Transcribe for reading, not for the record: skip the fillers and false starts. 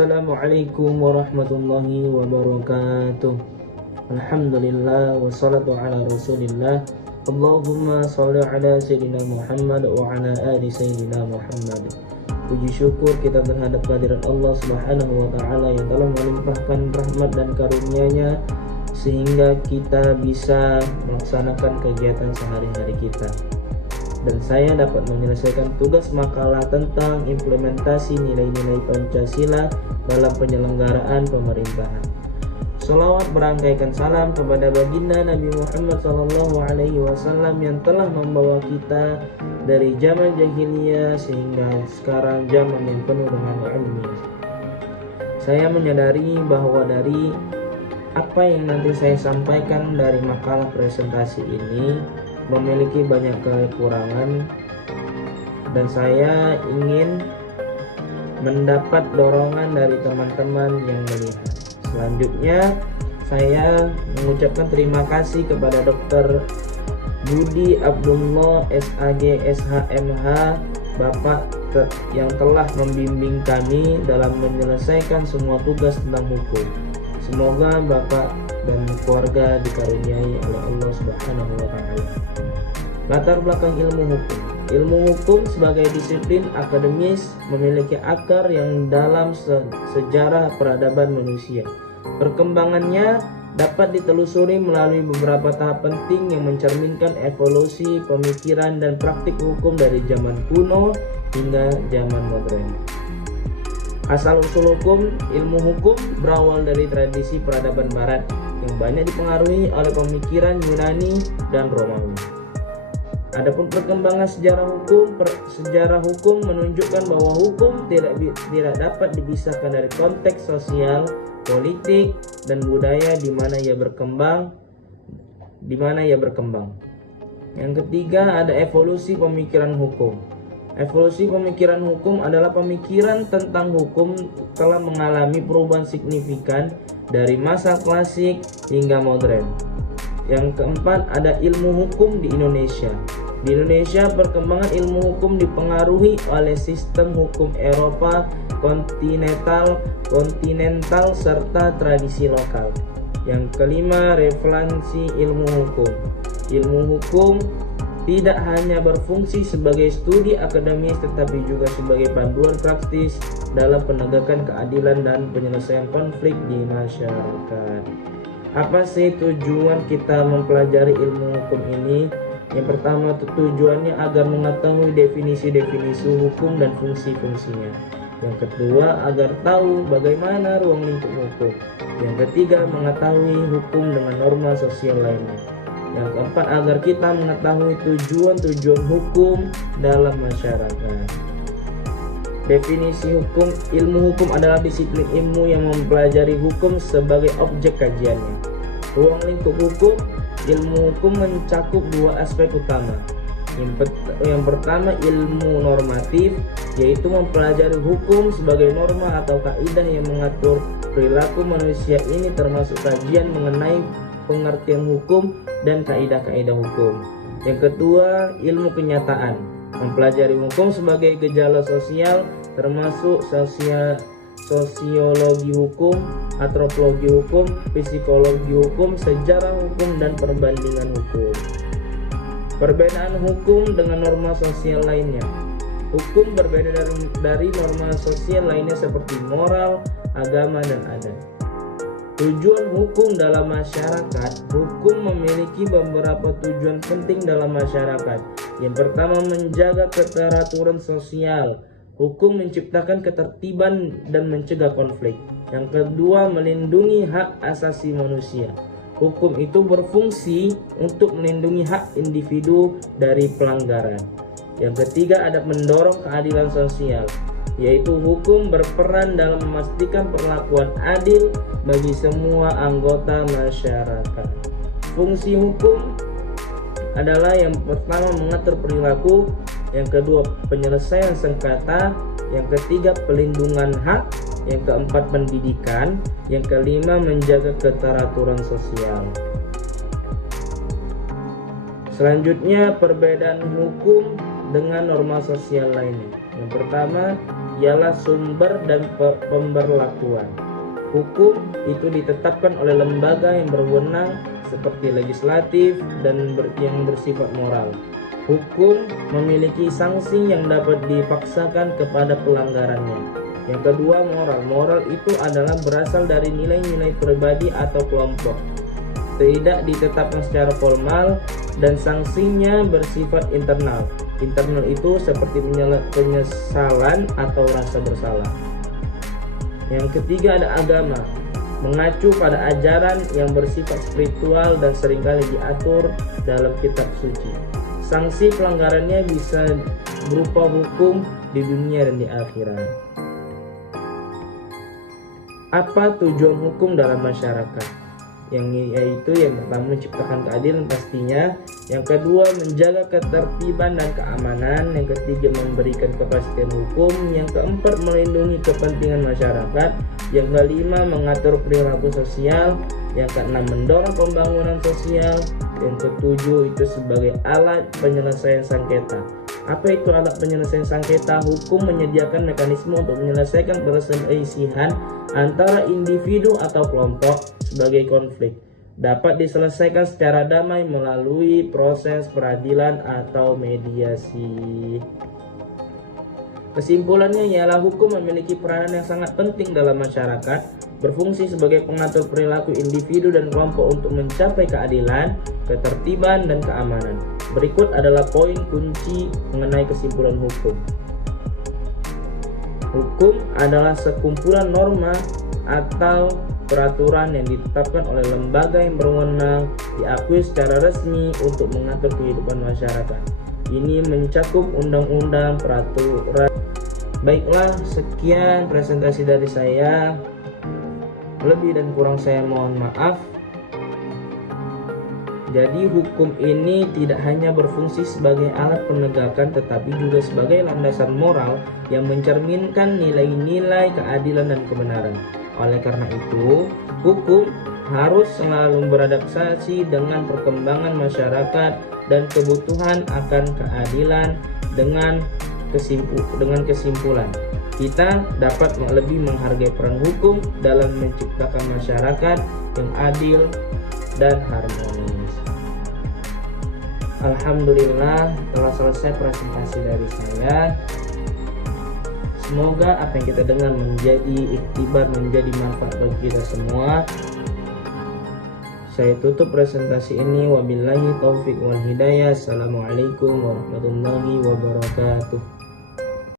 Assalamualaikum warahmatullahi wabarakatuh. Alhamdulillah wassalatu ala rasulillah. Allahumma salli ala sayyidina Muhammad wa ala ali sayyidina Muhammad. Puji syukur kita terhadap kehadiran Allah Subhanahu wa taala yang telah melimpahkan rahmat dan karunia-Nya sehingga kita bisa melaksanakan kegiatan sehari-hari kita. Dan saya dapat menyelesaikan tugas makalah tentang implementasi nilai-nilai Pancasila dalam penyelenggaraan pemerintahan. Shalawat berangkaikan salam kepada baginda Nabi Muhammad SAW yang telah membawa kita dari zaman jahiliyah sehingga sekarang zaman yang penuh dengan ilmiah. Saya menyadari bahwa dari apa yang nanti saya sampaikan dari makalah presentasi ini memiliki banyak kekurangan, dan saya ingin mendapat dorongan dari teman-teman yang melihat. Selanjutnya saya mengucapkan terima kasih kepada Dr. Budi Abdullah SAG SHMH, Bapak yang telah membimbing kami dalam menyelesaikan semua tugas tentang hukum. Semoga Bapak dan keluarga dikaruniai oleh Allah Subhanahu wa taala. Latar belakang ilmu hukum. Ilmu hukum sebagai disiplin akademis memiliki akar yang dalam sejarah peradaban manusia. Perkembangannya dapat ditelusuri melalui beberapa tahap penting yang mencerminkan evolusi pemikiran dan praktik hukum dari zaman kuno hingga zaman modern. Asal-usul hukum, ilmu hukum berawal dari tradisi peradaban barat yang banyak dipengaruhi oleh pemikiran Yunani dan Romawi. Adapun perkembangan sejarah hukum menunjukkan bahwa hukum tidak dapat dipisahkan dari konteks sosial, politik, dan budaya di mana ia berkembang. Yang ketiga, ada evolusi pemikiran hukum. Evolusi pemikiran hukum adalah pemikiran tentang hukum telah mengalami perubahan signifikan dari masa klasik hingga modern. Yang keempat, ada ilmu hukum di Indonesia. Di Indonesia, perkembangan ilmu hukum dipengaruhi oleh sistem hukum Eropa kontinental serta tradisi lokal. Yang kelima, relevansi ilmu hukum. Ilmu hukum tidak hanya berfungsi sebagai studi akademis tetapi juga sebagai panduan praktis dalam penegakan keadilan dan penyelesaian konflik di masyarakat. Apa sih tujuan kita mempelajari ilmu hukum ini? Yang pertama, tujuannya agar mengetahui definisi-definisi hukum dan fungsi-fungsinya. Yang kedua, agar tahu bagaimana ruang lingkup hukum. Yang ketiga, mengetahui hukum dengan norma sosial lainnya. Yang keempat, agar kita mengetahui tujuan-tujuan hukum dalam masyarakat. Definisi hukum. Ilmu hukum adalah disiplin ilmu yang mempelajari hukum sebagai objek kajiannya. Ruang lingkup hukum. Ilmu hukum mencakup dua aspek utama. Yang pertama, ilmu normatif, yaitu mempelajari hukum sebagai norma atau kaidah yang mengatur perilaku manusia. Ini termasuk kajian mengenai pengertian hukum dan kaidah-kaidah hukum. Yang kedua, ilmu kenyataan, mempelajari hukum sebagai gejala sosial, termasuk sosiologi hukum, antropologi hukum, psikologi hukum, sejarah hukum, dan perbandingan hukum. Perbedaan hukum dengan norma sosial lainnya. Hukum berbeda dari norma sosial lainnya seperti moral, agama, dan adat. Tujuan hukum dalam masyarakat. Hukum memiliki beberapa tujuan penting dalam masyarakat. Yang pertama, menjaga keteraturan sosial. Hukum menciptakan ketertiban dan mencegah konflik. Yang kedua, melindungi hak asasi manusia. Hukum itu berfungsi untuk melindungi hak individu dari pelanggaran. Yang ketiga, ada mendorong keadilan sosial, yaitu hukum berperan dalam memastikan perlakuan adil bagi semua anggota masyarakat. Fungsi hukum adalah yang pertama, mengatur perilaku. Yang kedua, penyelesaian sengketa. Yang ketiga, pelindungan hak. Yang keempat, pendidikan. Yang kelima, menjaga keteraturan sosial. Selanjutnya, perbedaan hukum dengan norma sosial lainnya. Yang pertama, ialah sumber dan pemberlakuan. Hukum itu ditetapkan oleh lembaga yang berwenang seperti legislatif dan yang bersifat moral. Hukum memiliki sanksi yang dapat dipaksakan kepada pelanggarannya. Yang kedua, moral. Moral itu adalah berasal dari nilai-nilai pribadi atau kelompok. Tidak ditetapkan secara formal dan sanksinya bersifat internal. Internal itu seperti penyesalan atau rasa bersalah. Yang ketiga ada agama, mengacu pada ajaran yang bersifat spiritual dan seringkali diatur dalam kitab suci. Sanksi pelanggarannya bisa berupa hukum di dunia dan di akhirat. Apa tujuan hukum dalam masyarakat? Yaitu yang pertama menciptakan keadilan pastinya, yang kedua menjaga ketertiban dan keamanan, yang ketiga memberikan kepastian hukum, yang keempat melindungi kepentingan masyarakat, yang kelima mengatur perilaku sosial, yang keenam mendorong pembangunan sosial, yang ketujuh itu sebagai alat penyelesaian sengketa. Apa itu alat penyelesaian sengketa? Hukum menyediakan mekanisme untuk menyelesaikan perselisihan antara individu atau kelompok sebagai konflik. Dapat diselesaikan secara damai melalui proses peradilan atau mediasi. Kesimpulannya ialah hukum memiliki peranan yang sangat penting dalam masyarakat, berfungsi sebagai pengatur perilaku individu dan kelompok untuk mencapai keadilan, ketertiban, dan keamanan. Berikut adalah poin kunci mengenai kesimpulan hukum. Hukum adalah sekumpulan norma atau peraturan yang ditetapkan oleh lembaga yang berwenang, diakui secara resmi untuk mengatur kehidupan masyarakat. Ini mencakup undang-undang, peraturan. Baiklah, sekian presentasi dari saya. Lebih dan kurang saya mohon maaf. Jadi hukum ini tidak hanya berfungsi sebagai alat penegakan tetapi juga sebagai landasan moral yang mencerminkan nilai-nilai keadilan dan kebenaran. Oleh karena itu, hukum harus selalu beradaptasi dengan perkembangan masyarakat dan kebutuhan akan keadilan. Dengan kesimpulan, kita dapat lebih menghargai peran hukum dalam menciptakan masyarakat yang adil dan harmonis. Alhamdulillah telah selesai presentasi dari saya. Semoga apa yang kita dengar menjadi iktibar, menjadi manfaat bagi kita semua. Saya tutup presentasi ini. Wabillahi taufik wal hidayah. Assalamualaikum warahmatullahi wabarakatuh.